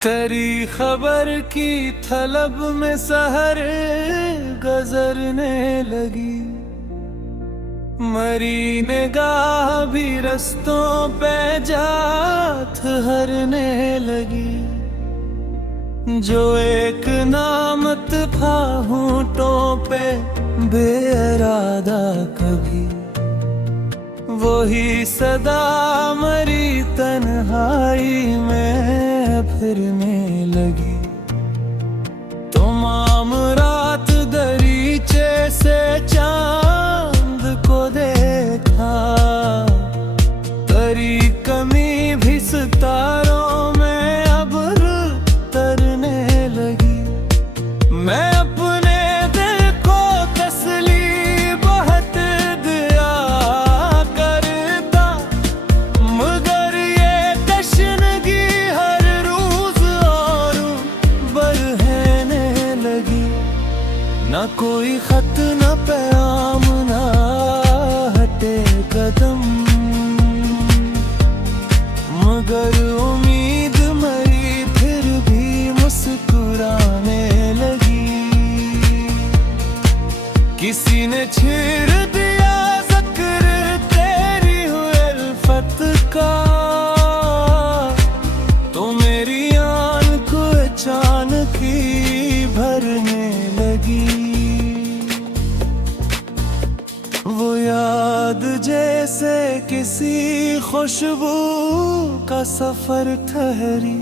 तेरी खबर की तलब में सहर गुजरने लगी। मरी निगाह भी रस्तों पे जात हरने लगी। जो एक नामत था होंठों पे बेइरादा कभी, वही सदा मरी तन्हाई में फिरने लगी। तमाम रात दरीचे से चांद को देखा, तेरी कमी भी सितारों में अब तरने लगी। मैं अपने दिल को तसली बहुत दिया करता, मगर ये तशनगी हर रोज और बढ़ने लगी। ना कोई खत ना पैगाम ना हटे कदम, मगर उम्मीद मरी फिर भी मुस्कुराने लगी। किसी ने छेड़ दिया ज़िक्र तेरी हुए उल्फत का, तो मेरी आंख अचानक ही भरने लगी। वो याद जैसे किसी खुशबू का सफर ठहरी,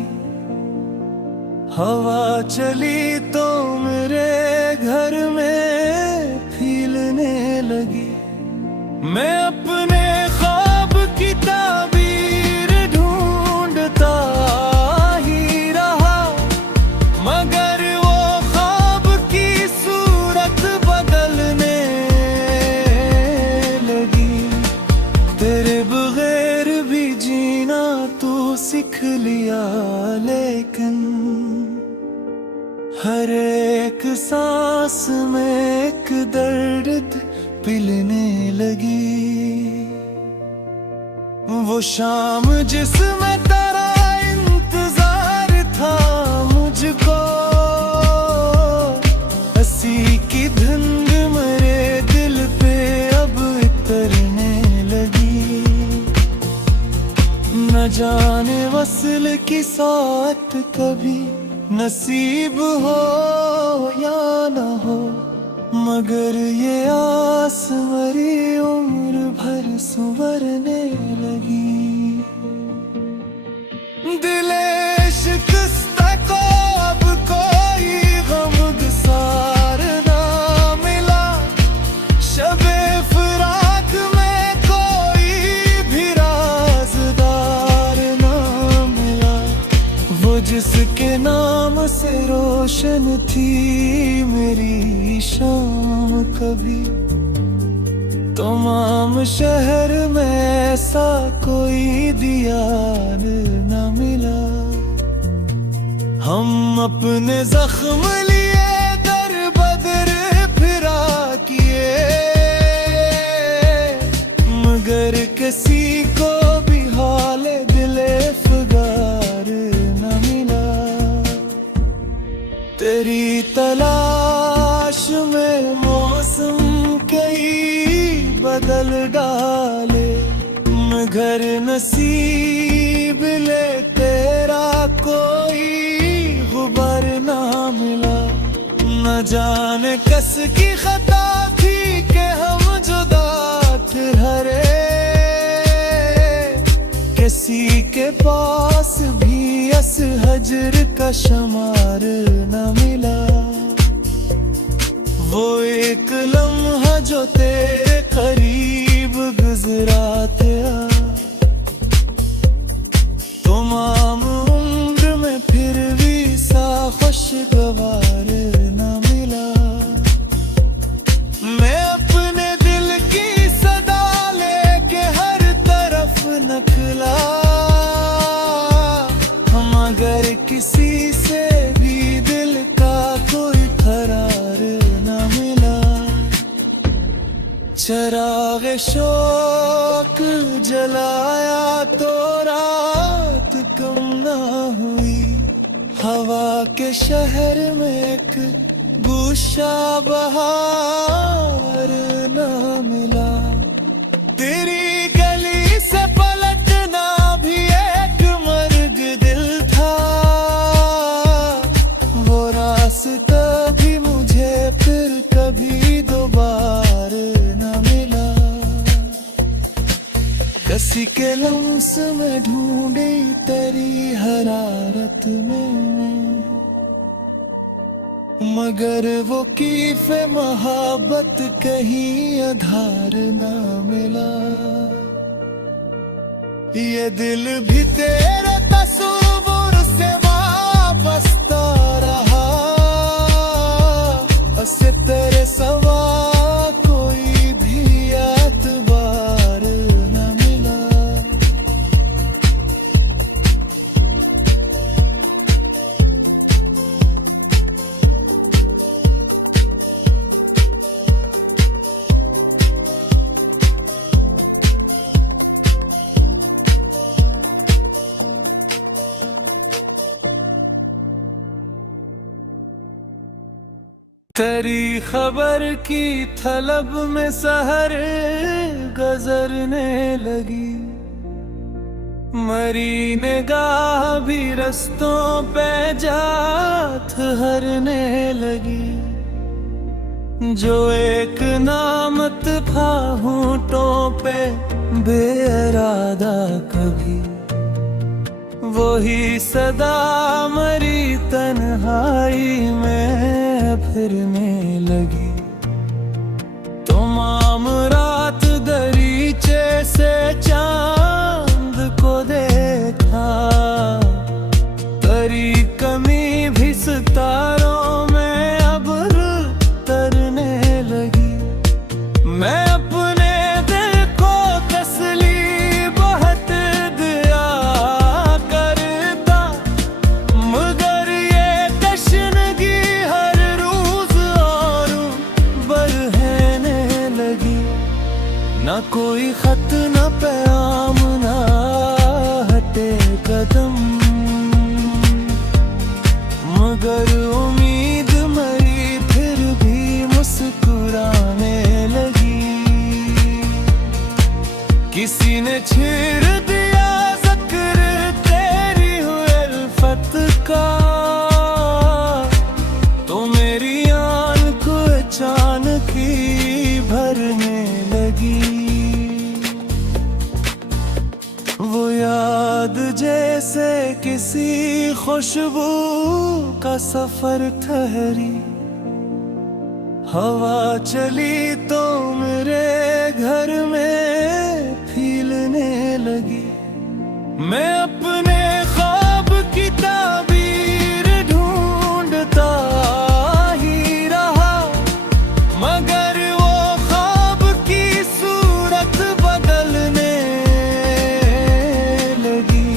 हवा चली तो मेरे घर में फीलने लगी। मैं अपने ख्वाब की ताबीर ढूंढता ही रहा, मगर वो ख्वाब की सूरत बदलने लगी। तेरे बगैर भी जीना तू सीख लिया, लेकिन हर एक सांस में एक दर्द पिलने लगी। वो शाम जिसमें तेरा इंतजार था मुझको, हंसी की धुंध मेरे दिल पे अब उतरने लगी। न जाने वस्ल की साथ कभी नसीब हो या न हो, मगर ये आस मरी उम्र भर संवरने लगी। दिले शिकस्ता को अब कोई गमगसार ना मिला, शबे फराक में कोई भी राज़दार ना मिला। वो जिसके नाम से रोशन थी मेरी शाम कभी, तमाम शहर में ऐसा कोई दियार न मिला। हम अपने जख्म लिए दर बदर फिरा किए, मगर किसी को भी हाल दिले फगार न मिला। तेरी तलाश में मौसम कई बदल डाले, मगर नसीब ले तेरा कोई गुबार ना मिला। न जाने कस की खता थी कि हम जुदा ठहरे, किसी के पास भी अस हजर का शुमार न मिला। वो एक लम्हा जो तेरे करीब गुजरा था, तमाम उम्र में फिर भी सा खुशगवार न मिला। मैं अपने दिल की सदा लेके हर तरफ निकला, मगर किसी से भी दिल का कोई करार न मिला। चराग शौक जलाया तो रात कम ना हुई, हवा के शहर में एक गुस्सा बहार ना मिला। तेरी गली से पलटना भी एक मर्ग दिल था। वो रास्ता भी मुझे फिर कभी दोबारा ना मिला। कसी के लम्स में ढूंढी तेरी हरारत में, मगर वो कीफ़े मोहब्बत कहीं आधार ना मिला। ये दिल भी तेरे तस्वीर से वाबस्ता रहा। उससे तेरे सवा कोई भी एतबार ना मिला। तेरी खबर की तलब में सहर गुजरने लगी। मरी निगाह भी रस्तों पे जात हरने लगी। जो एक नामत था होंठों पे बेइरादा कभी, वही सदा मरी तन्हाई में फिरने लगी। तमाम रात दरीचे से चांद को देखा। तेरी कमी भी सितारों में अब तरने लगी। मैं अपने दिल को तसली बहुत दिया करता, मगर ये तशनगी हर रोज और बढ़ने लगी। ना कोई खत ना पैगाम ना हटे कदम, मगर उम्मीद मरी फिर भी मुस्कुराने लगी। किसी ने छेड़ दिया ज़िक्र तेरी हुए उल्फत का, तो मेरी आंख अचानक ही भरने लगी। वो याद जैसे किसी खुशबू का सफर ठहरी। हवा चली तो मेरे घर में फीलने लगी। मैं अपने ख्वाब की ताबीर ढूंढता ही रहा, मगर वो ख्वाब की सूरत बदलने लगी।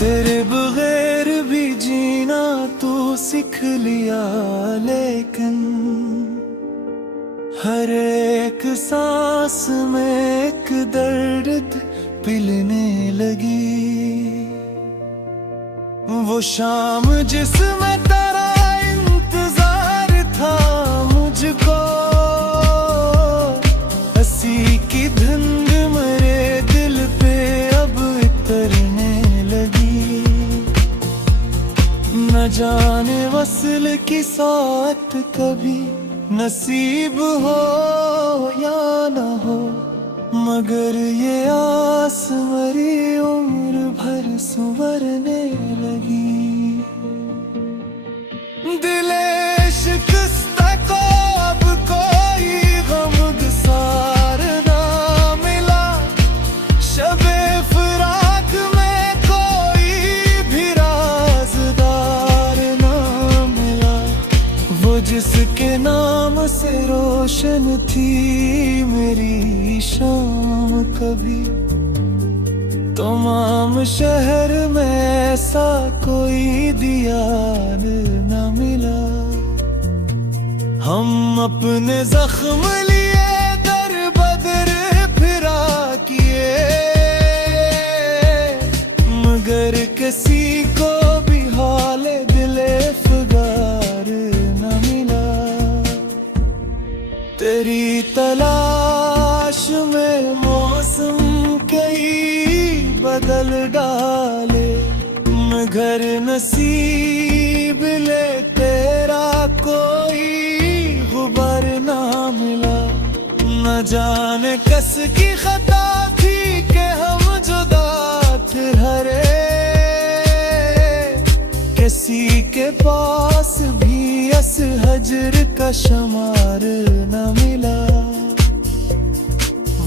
तेरे बगैर भी जीना तू सीख लिया, लेकिन हर एक सांस में एक दर्द पिलने लगी। वो शाम जिसमें तेरा इंतजार था मुझको, हंसी की धुंध मेरे दिल पे अब उतरने लगी। न जाने वसल की साथ कभी नसीब हो या न हो, मगर ये आस मरी उम्र भर संवरने लगी। दिले शिकस्ता को अब कोई गमगसार ना मिला। शबे फराक में कोई भी राज़दार ना मिला। वो जिसके नाम से रोशन थी मेरी शाम कभी, तमाम शहर में ऐसा कोई दियार न मिला। हम अपने जख्म लिए दर बदर फिरा किए, मगर किसी को भी हाले नसीब ले तेरा कोई गुबर ना मिला। न जाने कस की खता थी कि हम जुदा थे हरे। किसी के पास भी अस हजर का शुमार न मिला।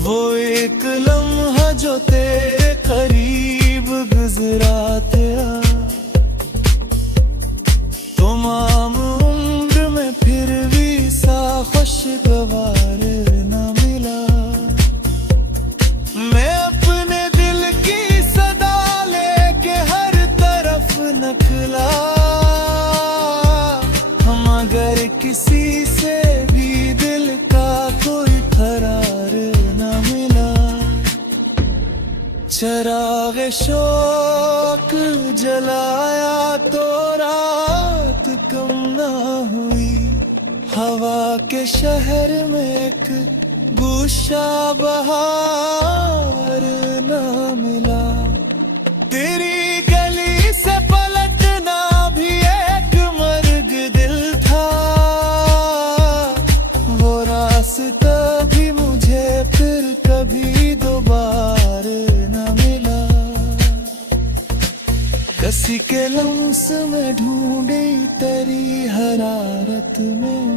वो एक लम्हा जो तेरे करीब गुजरा था, तमाम उम्र में फिर भी सा खुशगवार न मिला। मैं अपने दिल की सदा लेके हर तरफ निकला। मगर किसी से भी दिल का कोई करार न मिला। चराग शौक जलाया तो रात कम ना हुई। हवा के शहर में एक गुस्सा बहार न मिला। तेरी गली से पलटना भी एक मर्ग दिल था। वो रास्ता भी मुझे फिर कभी दोबारा न मिला। किसी के लम्स में ढूंढी तेरी हरारत में,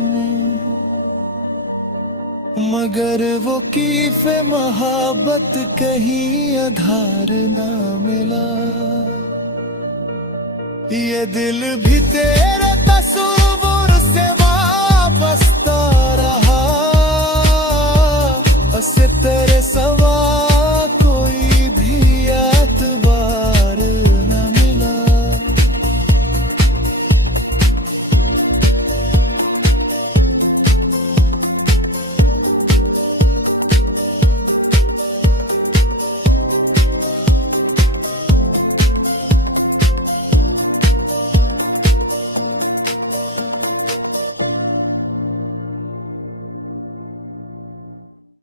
मगर वो कीफ़े मोहब्बत कहीं आधार ना मिला। ये दिल भी तेरे तस्वुर से वाबस्ता रहा। बस तेरे सवा कोई भी एतबार न मिला।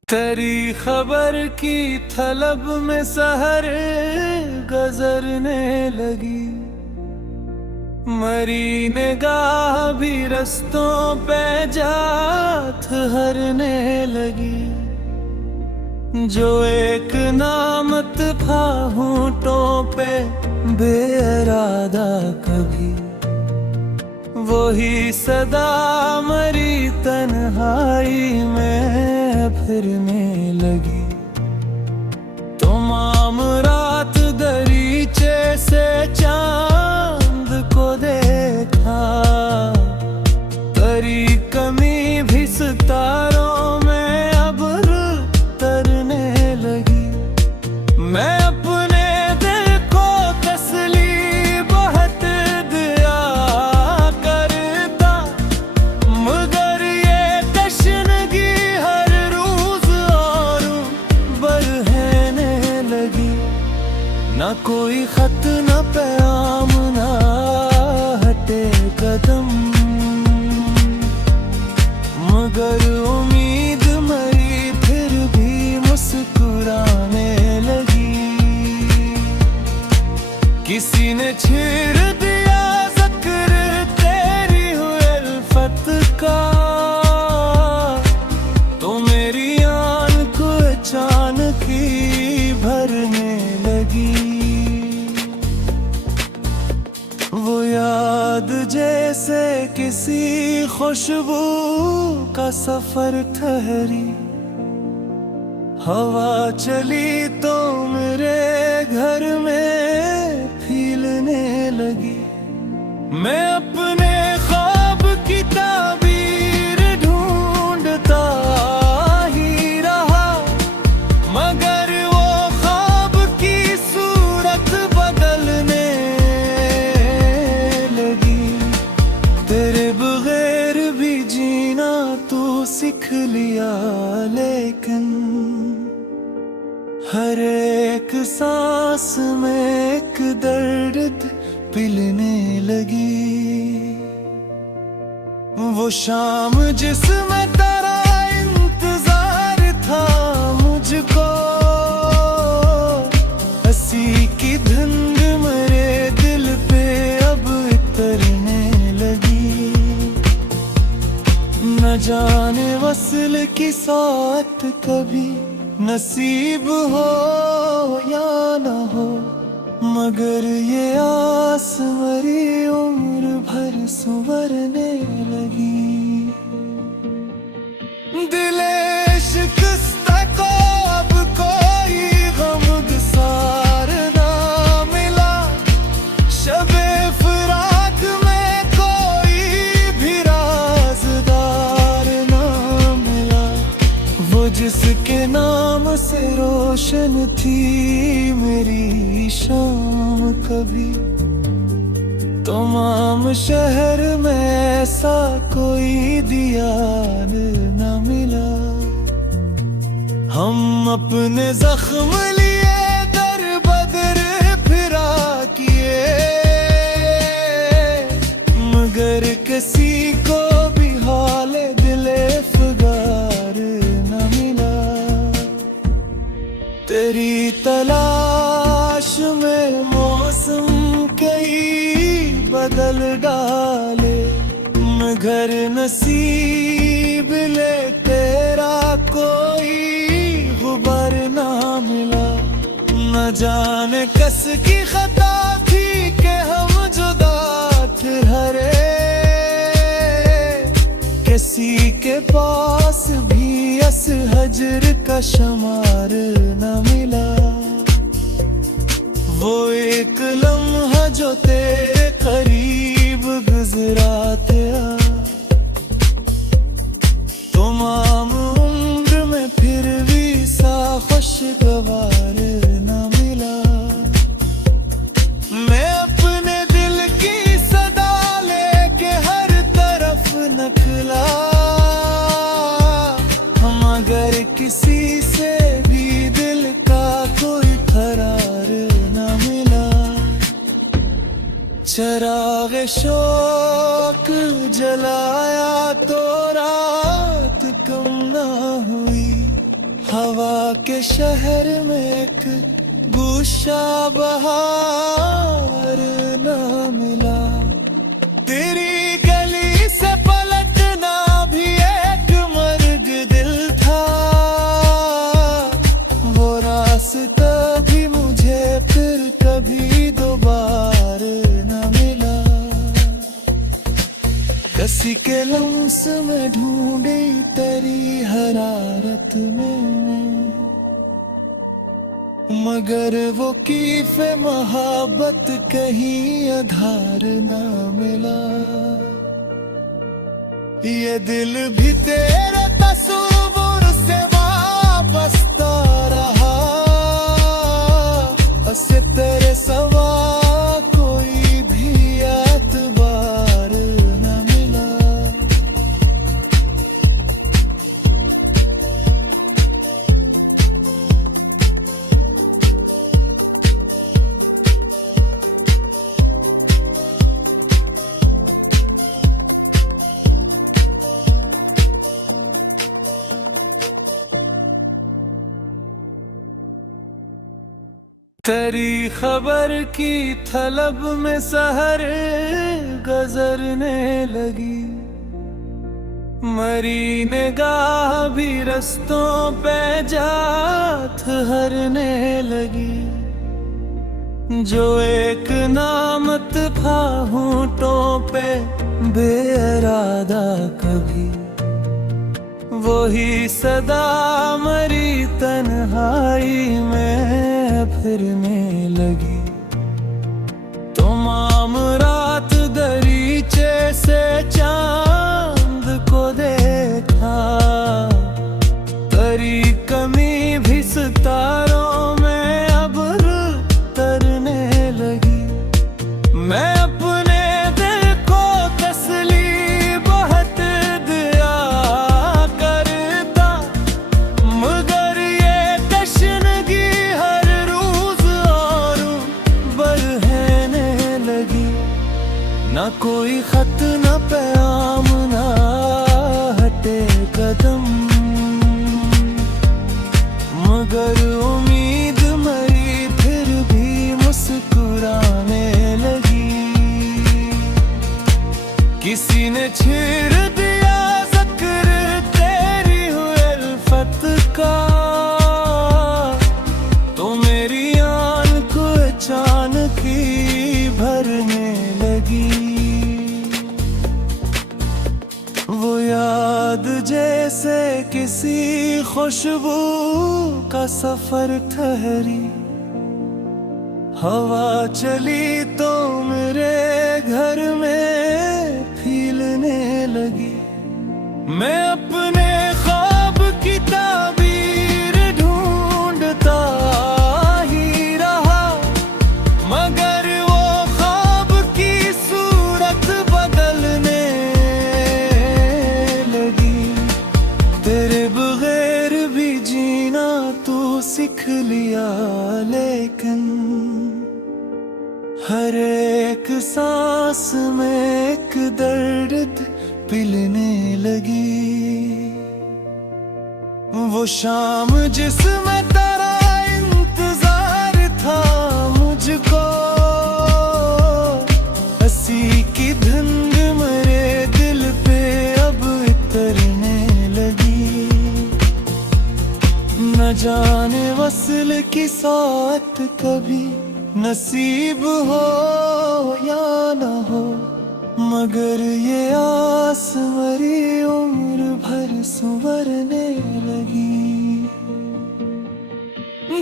तेरी खबर की तलब में सहर गुजरने लगी। मरी निगाह भी रस्तों पे जात हरने लगी। जो एक नामत था होंठों पे बेइरादा कभी, वही सदा मरी तन्हाई में फिरने लगी। तमाम रात दरीचे से चांद को देखा। तेरी कमी भी सितारों में अब तरने लगी। मैं अपने दिल को तसली बहुत दिया करता, मगर ये तशनगी हर रोज और बढ़ने लगी। ना कोई खत ना पैगाम ना हटे कदम, मगर उम्मीद मरी फिर भी मुस्कुराने लगी। किसी ने छेड़ दिया ज़िक्र तेरी हुए अल्फत का, तो मेरी आंख अचानक ही भरने लगी। वो याद जैसे किसी खुशबू का सफर ठहरी। हवा चली तो मेरे घर में फीलने लगी। मैं अपने ख्वाब की ताबीर ढूंढता ही रहा, मगर वो ख्वाब की सूरत बदलने लगी। तेरे बगैर भी जीना तू सीख लिया, लेकिन हर एक सांस में एक दर्द पिलने लगी। वो शाम जिसमें तेरा इंतजार था मुझको, हंसी की धुंध मेरे दिल पे अब फासिल की साथ कभी नसीब हो या न हो, मगर ये आस मरी उम्र भर संवरने लगी। दिले शिकस्ता को अब कोई गमगसार ना मिला, शबे फराक में कोई भी राज़दार ना मिला। वो जिसके नाम से रोशन थी मेरी शाम, कभी तमाम शहर में ऐसा कोई दियार न मिला। हम अपने जख्म लिए दर बदर फिरा किए, मगर किसी को भी हाले दिले फगार न मिला। तेरी तलाश में मौसम कई बदल डाले, मगर नसीब ले तेरा कोई गुबार ना मिला। न जाने कस की खता थी कि हम जुदा थे हरे, किसी के पास भी अस हजर का शुमार न मिला। वो एक लम्हा जो तेरे करीब गुजरा था, तमाम उम्र में फिर भी सा खुशगवार न मिला। मैं अपने दिल की सदा लेके हर तरफ निकला, मगर किसी से भी दिल का कोई करार न मिला। चराग शौक जलाया तो रात कम ना हुई, हवा के शहर में एक गुस्सा बहार न मिला। तेरी गली से पलटना भी एक मर्ग दिल था, वो रास्ता भी मुझे फिर कभी दोबारा न मिला। किसी के लम्स में ढूंढी तेरी हरारत में, मगर वो कीफ़े मोहब्बत कहीं आधार ना मिला। ये दिल भी तेरे तस्वुर से वाबस्ता रहा, उससे तेरे सवा कोई भी एतबार न मिला। तेरी खबर की तलब में सहर गुजरने लगी, मरी निगाह भी रस्तों पे जात हरने लगी। जो एक नामत था होंठों पे बेइरादा कभी, वही सदा मरी तन्हाई में फिरने लगी। तमाम रात दरीचे से चांद को देखा, तेरी कमी भी सितारों में अब तरने लगी। मैं अपने दिल को तसली बहुत दिया करता, मगर ये तशनगी हर रोज और बढ़ने लगी। ना कोई खत ना पैगाम ना हटे कदम, मगर उम्मीद मरी फिर भी मुस्कुराने लगी। किसी ने छेड़ दिया ज़िक्र तेरी जैसे किसी खुशबू का सफर ठहरी, हवा चली तो मेरे घर में फीलने लगी। मैं अपने ख्वाब की ताबीर ढूंढता ही रहा, मगर वो ख्वाब की सूरत बदलने लगी। तेरे बगैर भी जीना तू सीख लिया, लेकिन हर एक सांस में एक दर्द पिलने लगी। वो शाम जिसमें तेरा इंतजार था मुझको, हंसी की धुंध मेरे दिल पे अब उतरने लगी। न जाने वस्ल की साथ कभी नसीब हो या न हो, मगर ये आस मरी उम्र भर संवरने लगी।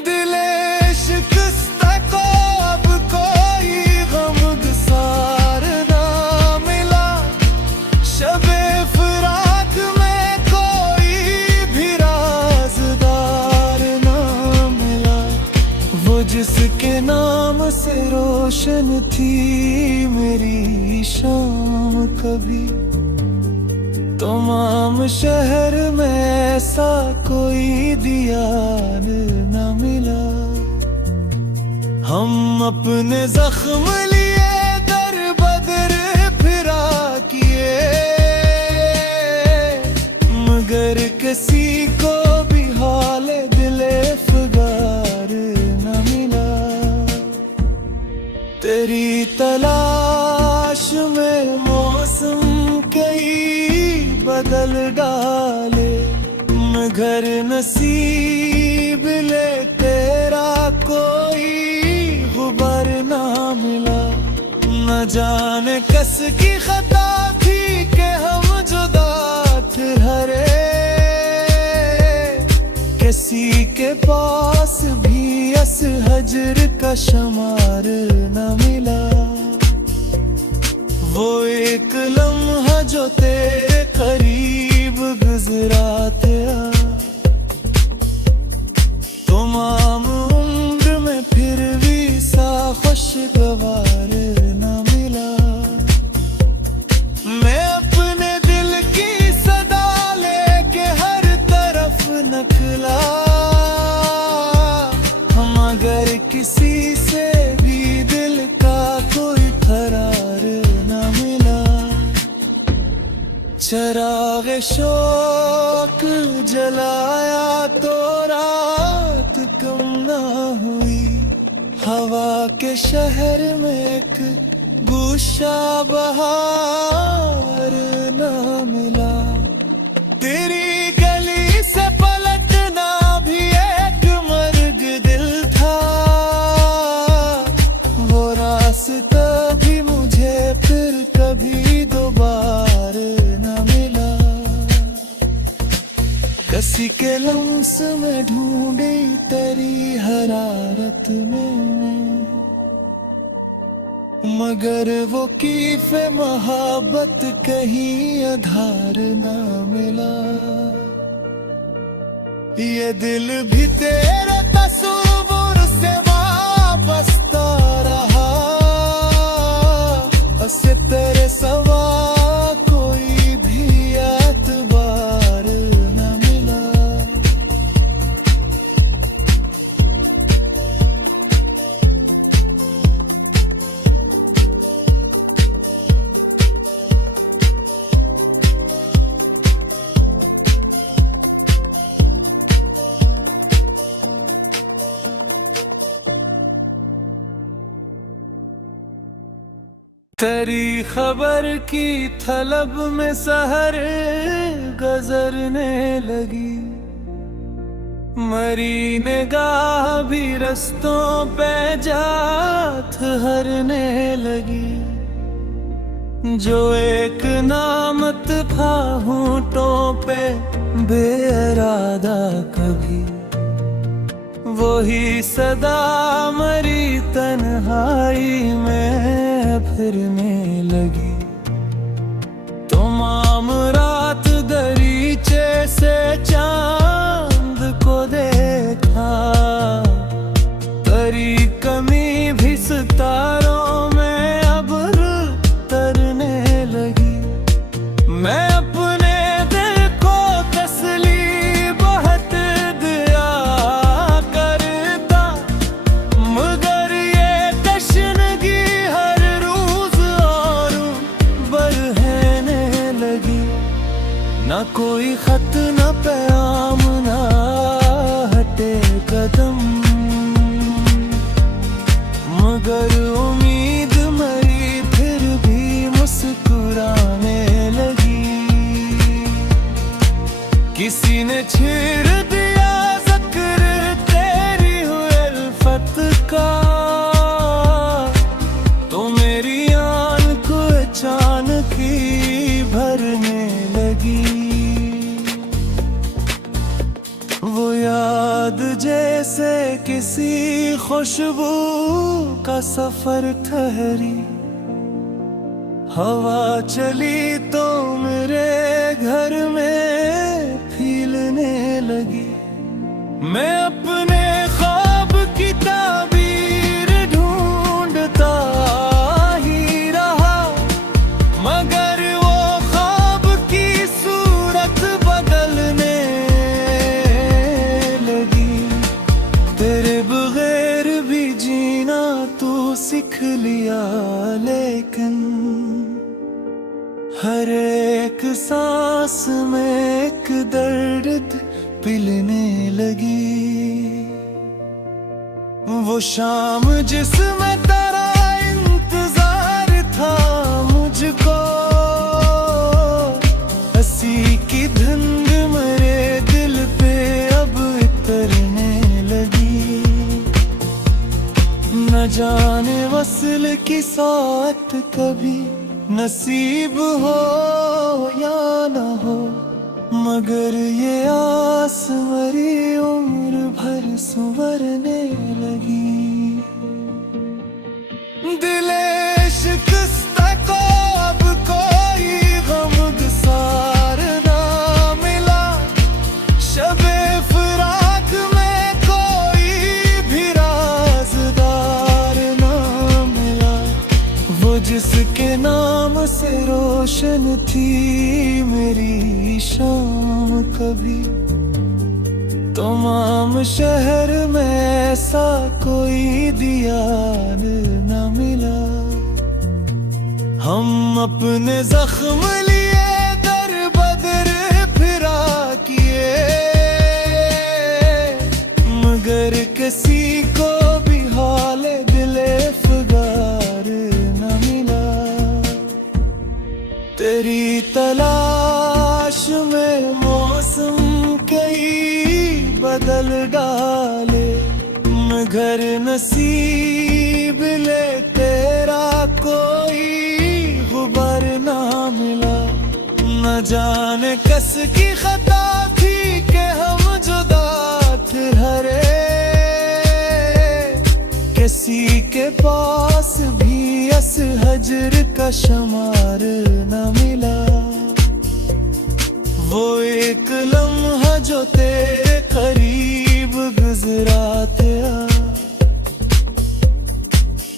दिले शिकस्ता को अब कोई गमगसार ना मिला, शबे फराक में कोई भी राज़दार ना मिला। वो जिसके नाम से रोशन थी मेरी शाम, कभी तमाम शहर में ऐसा कोई दियार न मिला। हम अपने जख्म लिए दर बदर फिरा किए, मगर किसी को भी हाल दिले फगार न मिला। तेरी तलाश में मौसम कई बदल डाले, मगर नसीब ले तेरा कोई गुबार ना मिला। न जाने कस की खता थी कि हम जुदा थे हरे, किसी के पास भी अस हजर का शुमार न मिला। वो एक लम्हा जो तेरे करीब गुजरा था, तमाम उम्र में फिर भी सा खुशगवार न मिला। मैं अपने दिल की सदा लेके हर तरफ निकला, मगर किसी से भी दिल का कोई करार न मिला। चराग शौक जलाया तो रात कम ना हुई, हवा के शहर में एक गुस्सा बहार न मिला। तेरी गली से पलटना भी एक मर्ग दिल था, वो रास्ता भी मुझे फिर कभी दोबार न मिला। किसी के लम्स में ढूंढी तेरी हरारत में, मगर वो कीफ़े मोहब्बत कहीं आधार ना मिला। ये दिल भी तेरे तस्वुर से वाबस्ता रहा, उससे तेरे सवा कोई भी एतबार न मिला। तेरी खबर की तलब में सहर गुजरने लगी, मरी निगाह भी रस्तों पे जात हरने लगी। जो एक नामत था होंठों पे बेइरादा कभी वही सदा मरी तन्हाई में फिरने लगी। तमाम रात दरीचे से चांद को देखा, तरी कमी भी सितारों में अब तरने लगी। मैं अपने दिल को तसली बहुत दिया करता, मगर ये तशनगी हर रोज और बढ़ने लगी। ना कोई खत ना पैगाम ना हटे कदम, मगर उम्मीद मरी फिर भी मुस्कुराने लगी। किसी ने छेड़ दिया ज़िक्र तेरी हुए उल्फत का, तो मेरी आन को अचानक ही भरने लगी। वो याद जैसे किसी खुशबू का सफर ठहरी, हवा चली तो मेरे घर में फीलने लगी। मैं अपने ख्वाब की ताबीर ढूंढता ही रहा, मगर वो ख्वाब की सूरत बदलने लगी। तेरे बगैर भी जीना तू सीख लिया, लेकिन हर एक सांस में एक दर्द पिलने लगी। वो शाम जिसमें तेरा इंतजार था मुझको, हंसी की धुंध मेरे दिल पे अब उतरने लगी। न जाने वस्ल की साथ कभी नसीब हो या न हो, मगर ये आस मरी उम्र भर संवरने लगी। दिले शिकस्ता को अब कोई गमगसार ना मिला, शबे फिराक में कोई भी राज़दार ना मिला। वो जिसके नाम से रोशन थी मेरी शाम कभी, तमाम शहर में ऐसा कोई दियार न मिला। हम अपने जख्म लिए दर बदर फिरा किए, मगर किसी को भी हाल दिले फिगार न मिला। तेरी तलाश में मौसम कई बदल डाले, मगर नसीब ले तेरा कोई गुबर ना मिला। न जाने कस की खता थी कि हम जुदा थे हरे, किसी के पास भी अस हजर का शमार न मिला। वो एक लम्हा जो तेरे करीब गुजरा था,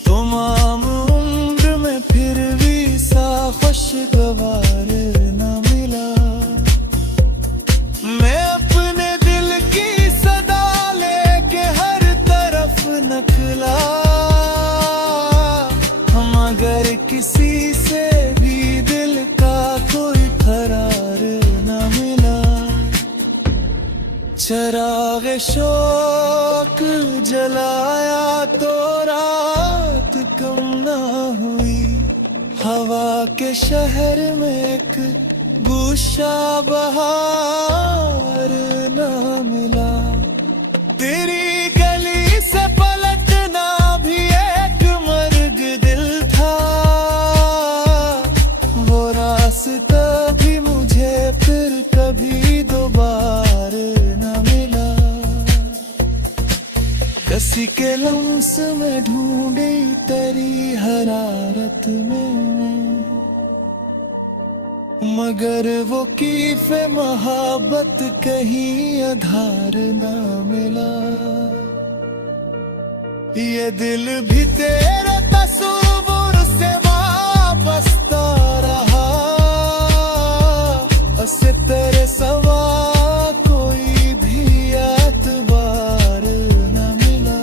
तमाम उम्र में फिर भी सा खुशगवार न मिला। मैं अपने दिल की सदा लेके हर तरफ निकला, मगर किसी से भी दिल का कोई करार न मिला। चराग शौक जलाया तो रात कम ना हुई, हवा के शहर में एक गुस्सा बहार न मिला। तेरी गली से पलटना भी एक मर्ग दिल था, वो रास्ता भी मुझे फिर कभी दोबारा मगर वो कीफ़े मोहब्बत कहीं आधार ना मिला। ये दिल भी तेरे तस्वुर से वाबस्ता रहा, उससे तेरे सवा कोई भी एतबार न मिला।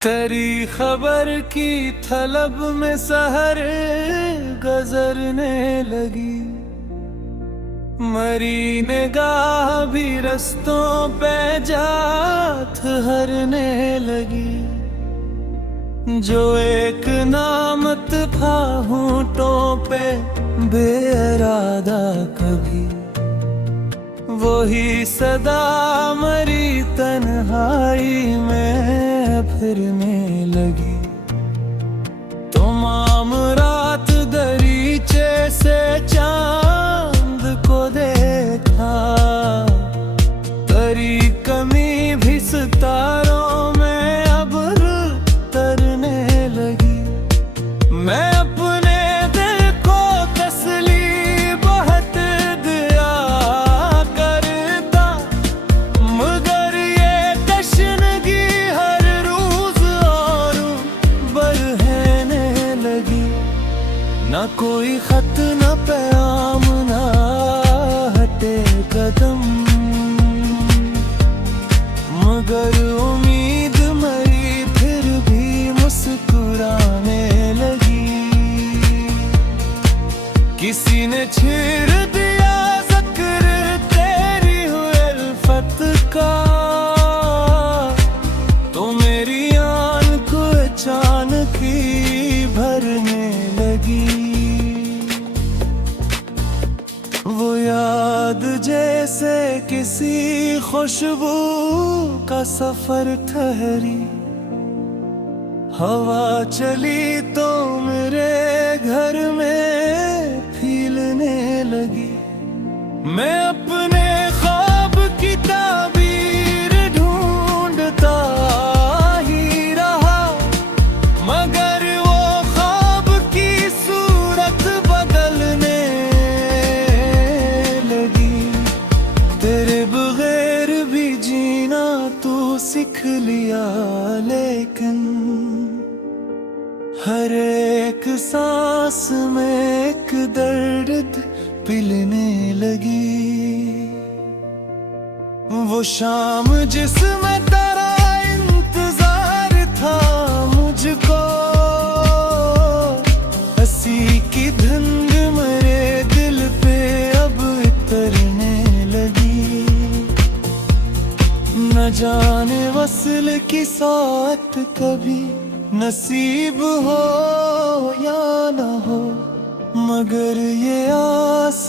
तेरी खबर की तलब में सहर गुजरने लगी, मरी निगाह भी रस्तों पे जात हरने लगी। जो एक नामत था होंठों पे बेइरादा कभी, वही सदा मरी तन्हाई में फिरने लगी। तमाम रात दरीचे से चांद को देखा, तेरी कमी भी सितारों में अब तरने लगी। मैं अपने दिल को तसली बहुत दिया करता, मगर ये तशनगी हर रोज और बढ़ने लगी। ना कोई खत ना पैगाम ना हटे कदम, मगर उम्मीद मरी फिर भी मुस्कुराने लगी। किसी ने छेड़ दिया ज़िक्र तेरी हुए उल्फत का, तो मेरी आंख अचानक ही भरने लगी। वो याद जैसे किसी खुशबू का सफर ठहरी, हवा चली तो मेरे घर में फीलने लगी। मैं अपने ख्वाब की ताबीर ढूंढता ही रहा, मगर वो ख्वाब की सूरत बदलने लगी। तेरे बगैर भी जीना तू सीख लिया, लेकिन हर एक सांस में एक दर्द पिलने लगी। वो शाम जिसमें तेरा इंतजार था मुझको, हंसी की धुंध मेरे दिल पे अब उतरने लगी। न जाने वस्ल की साथ कभी नसीब हो या न हो, मगर ये आस